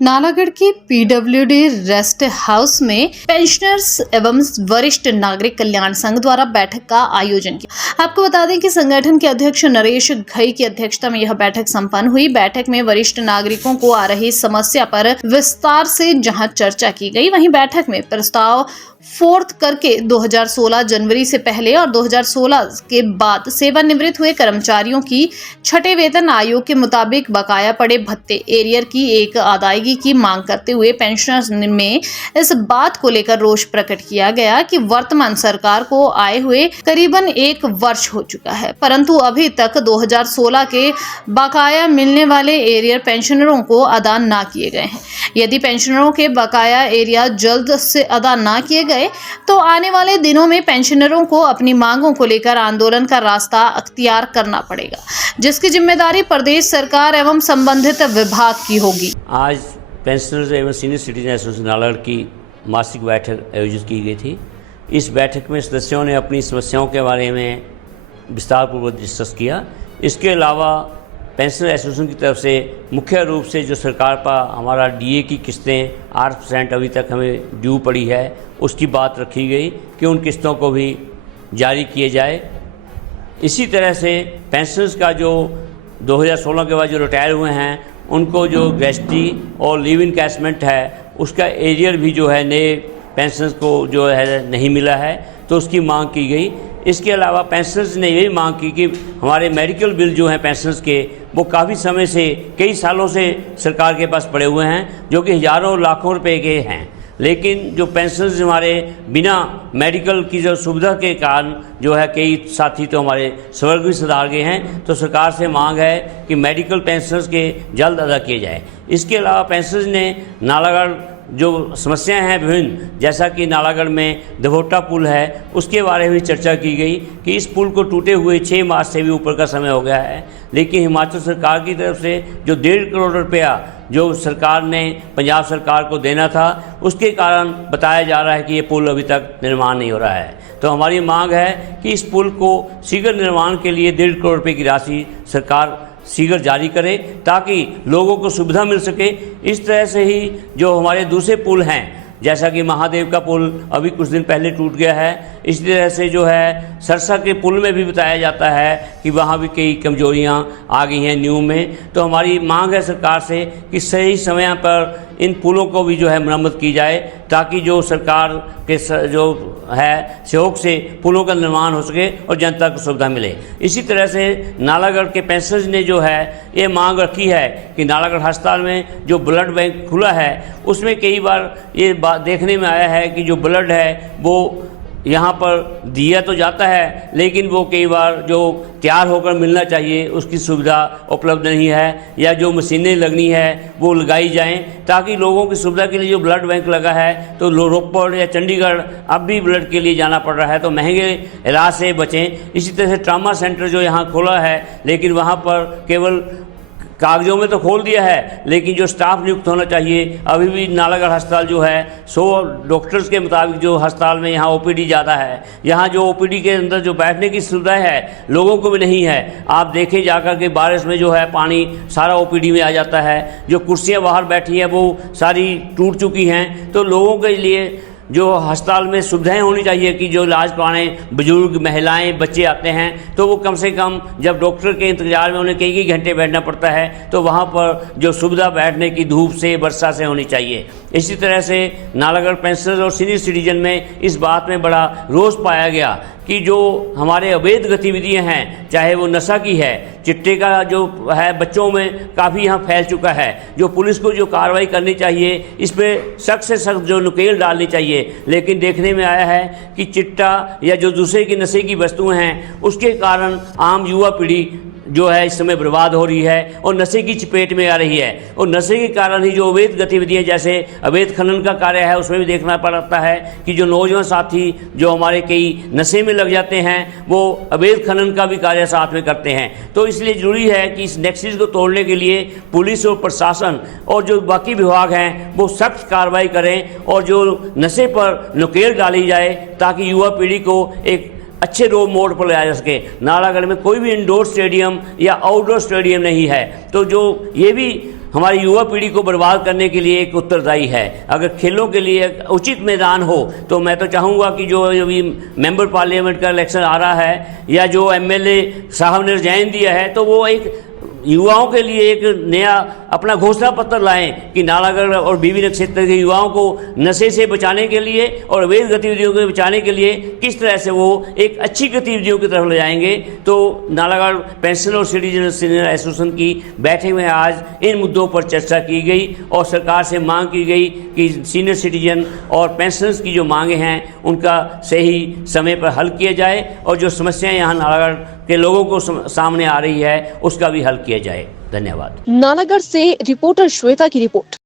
नालागढ़ की PWD rest house में pensioners एवं वरिष्ठ नागरिक कल्याण संघ द्वारा बैठक का आयोजन किया। आपको बता दें कि संगठन के अध्यक्ष नरेश घई की अध्यक्षता में यह बैठक संपन्न हुई। बैठक में वरिष्ठ नागरिकों को आ रही समस्या पर विस्तार से जहां चर्चा की गई, वहीं बैठक में प्रस्ताव फोर्थ करके 2016 जनवरी से पहले और 2016 के बाद सेवानिवृत्त हुए कर्मचारियों की छठे वेतन आयोग के मुताबिक बकाया पड़े भत्ते एरियर की एक अदायगी की मांग करते हुए पेंशनर्स में इस बात को लेकर रोष प्रकट किया गया कि वर्तमान सरकार को आए हुए करीबन 1 वर्ष हो चुका है, परंतु अभी तक 2016 के बकाया मिलने वाले एरियर पेंशनरों को अदा न किए गए हैं। यदि पेंशनरों के बकाया एरिया जल्द से अदा न किए गए तो आने वाले दिनों में पेंशनरों को अपनी मांगों को लेकर आंदोलन का रास्ता अख्तियार करना पड़ेगा, जिसकी जिम्मेदारी प्रदेश सरकार एवं संबंधित विभाग की होगी। आज पेंशनर्स एवं सीनियर सिटीजन एसोसिएशन नालागढ़ की मासिक बैठक आयोजित की गई थी। इस बैठक में सदस्यों ने अपनी समस्याओं के बारे में विस्तारपूर्वक डिस्कस किया। इसके अलावा पेंशनर एसोसिएशन की तरफ से मुख्य रूप से जो सरकार पर हमारा डीए की किस्तें 8% अभी तक हमें ड्यू पड़ी है, उसकी बात रखी गई कि उन किस्तों को भी जारी किए जाए। इसी तरह से पेंशनर्स का जो 2016 के बाद जो रिटायर हुए हैं उनको जो ग्रेच्युटी और लीव इनकैशमेंट है उसका एरियर भी जो है नए पेंशनर्स को जो है नहीं मिला है, तो उसकी मांग की गई। इसके अलावा पेंशनर्स ने यही मांग की कि हमारे मेडिकल बिल जो हैं पेंशनर्स के, वो काफ़ी समय से कई सालों से सरकार के पास पड़े हुए हैं, जो कि हज़ारों लाखों रुपए के हैं, लेकिन जो पेंशनर्स हमारे बिना मेडिकल की जो सुविधा के कारण जो है कई साथी तो हमारे स्वर्ग भी सुधार गए हैं। तो सरकार से मांग है कि मेडिकल पेंशनर्स के जल्द अदा किए जाए। इसके अलावा पेंशनर्स ने नालागढ़ जो समस्याएं हैं विभिन्न, जैसा कि नालागढ़ में दभोटा पुल है, उसके बारे में चर्चा की गई कि इस पुल को टूटे हुए 6 मास से भी ऊपर का समय हो गया है, लेकिन हिमाचल सरकार की तरफ से जो 1.5 करोड़ रुपया जो सरकार ने पंजाब सरकार को देना था, उसके कारण बताया जा रहा है कि ये पुल अभी तक निर्माण नहीं हो रहा है। तो हमारी मांग है कि इस पुल को शीघ्र निर्माण के लिए 1.5 करोड़ रुपये की राशि सरकार शीघ्र जारी करे ताकि लोगों को सुविधा मिल सके। इस तरह से ही जो हमारे दूसरे पुल हैं, जैसा कि महादेव का पुल अभी कुछ दिन पहले टूट गया है, इसी तरह से जो है सरसा के पुल में भी बताया जाता है कि वहाँ भी कई कमजोरियाँ आ गई हैं न्यू में। तो हमारी मांग है सरकार से कि सही समय पर इन पुलों को भी जो है मरम्मत की जाए, ताकि जो सरकार के जो है सहयोग से पुलों का निर्माण हो सके और जनता को सुविधा मिले। इसी तरह से नालागढ़ के पेंशनर्स ने जो है ये मांग रखी है कि नालागढ़ अस्पताल में जो ब्लड बैंक खुला है, उसमें कई बार ये बात देखने में आया है कि जो ब्लड है वो यहाँ पर दिया तो जाता है, लेकिन वो कई बार जो तैयार होकर मिलना चाहिए उसकी सुविधा उपलब्ध नहीं है, या जो मशीनें लगनी है वो लगाई जाएं, ताकि लोगों की सुविधा के लिए जो ब्लड बैंक लगा है तो रोपड़ या चंडीगढ़ अब भी ब्लड के लिए जाना पड़ रहा है, तो महंगे इलाज से बचें। इसी तरह से ट्रामा सेंटर जो यहाँ खोला है, लेकिन वहाँ पर केवल कागजों में तो खोल दिया है, लेकिन जो स्टाफ नियुक्त होना चाहिए, अभी भी नालागढ़ अस्पताल जो है 100 डॉक्टर्स के मुताबिक जो अस्पताल में यहाँ ओपीडी ज़्यादा है, यहाँ जो ओपीडी के अंदर जो बैठने की सुविधा है लोगों को भी नहीं है। आप देखें जाकर के बारिश में जो है पानी सारा ओपीडी में आ जाता है, जो कुर्सियाँ बाहर बैठी हैं वो सारी टूट चुकी हैं। तो लोगों के लिए जो अस्पताल में सुविधाएं होनी चाहिए कि जो इलाज कराने बुजुर्ग, महिलाएं, बच्चे आते हैं, तो वो कम से कम जब डॉक्टर के इंतजार में उन्हें कई घंटे बैठना पड़ता है, तो वहाँ पर जो सुविधा बैठने की धूप से, वर्षा से होनी चाहिए। इसी तरह से नालागढ़ पेंशनर्स और सीनियर सिटीजन में इस बात में बड़ा रोष पाया गया कि जो हमारे अवैध गतिविधियां हैं, चाहे वो नशा की है, चिट्टे का जो है बच्चों में काफ़ी यहाँ फैल चुका है, जो पुलिस को जो कार्रवाई करनी चाहिए इस पर सख्त से सख्त जो नकेल डालनी चाहिए, लेकिन देखने में आया है कि चिट्टा या जो दूसरे की नशे की वस्तुएं हैं उसके कारण आम युवा पीढ़ी जो है इस समय बर्बाद हो रही है और नशे की चपेट में आ रही है। और नशे के कारण ही जो अवैध गतिविधियां, जैसे अवैध खनन का कार्य है, उसमें भी देखना पड़ता है कि जो नौजवान साथी जो हमारे कई नशे में लग जाते हैं वो अवैध खनन का भी कार्य साथ में करते हैं। तो इसलिए जरूरी है कि इस नेक्सस को तोड़ने के लिए पुलिस और प्रशासन और जो बाकी विभाग हैं वो सख्त कार्रवाई करें और जो नशे पर नकेल डाली जाए, ताकि युवा पीढ़ी को एक अच्छे रोल मोड पर लाया जा सके। नालागढ़ में कोई भी इंडोर स्टेडियम या आउटडोर स्टेडियम नहीं है, तो जो ये भी हमारी युवा पीढ़ी को बर्बाद करने के लिए एक उत्तरदायी है। अगर खेलों के लिए एक उचित मैदान हो तो मैं तो चाहूँगा कि जो अभी मेंबर पार्लियामेंट का इलेक्शन आ रहा है या जो एमएलए साहब ने रिजाइन दिया है, तो वो एक युवाओं के लिए एक नया अपना घोषणा पत्र लाएं कि नालागढ़ और बीबीनगर क्षेत्र के युवाओं को नशे से बचाने के लिए और अवैध गतिविधियों को बचाने के लिए किस तरह से वो एक अच्छी गतिविधियों की तरफ ले जाएंगे। तो नालागढ़ पेंशन और सिटीजन सीनियर एसोसिएशन की बैठक में आज इन मुद्दों पर चर्चा की गई और सरकार से मांग की गई कि सीनियर सिटीजन और पेंशनर्स की जो मांगे हैं उनका सही समय पर हल किया जाए और जो समस्याएं यहाँ नालागढ़ के लोगों को सामने आ रही है उसका भी हल किया जाए। धन्यवाद। नालागढ़ से रिपोर्टर श्वेता की रिपोर्ट।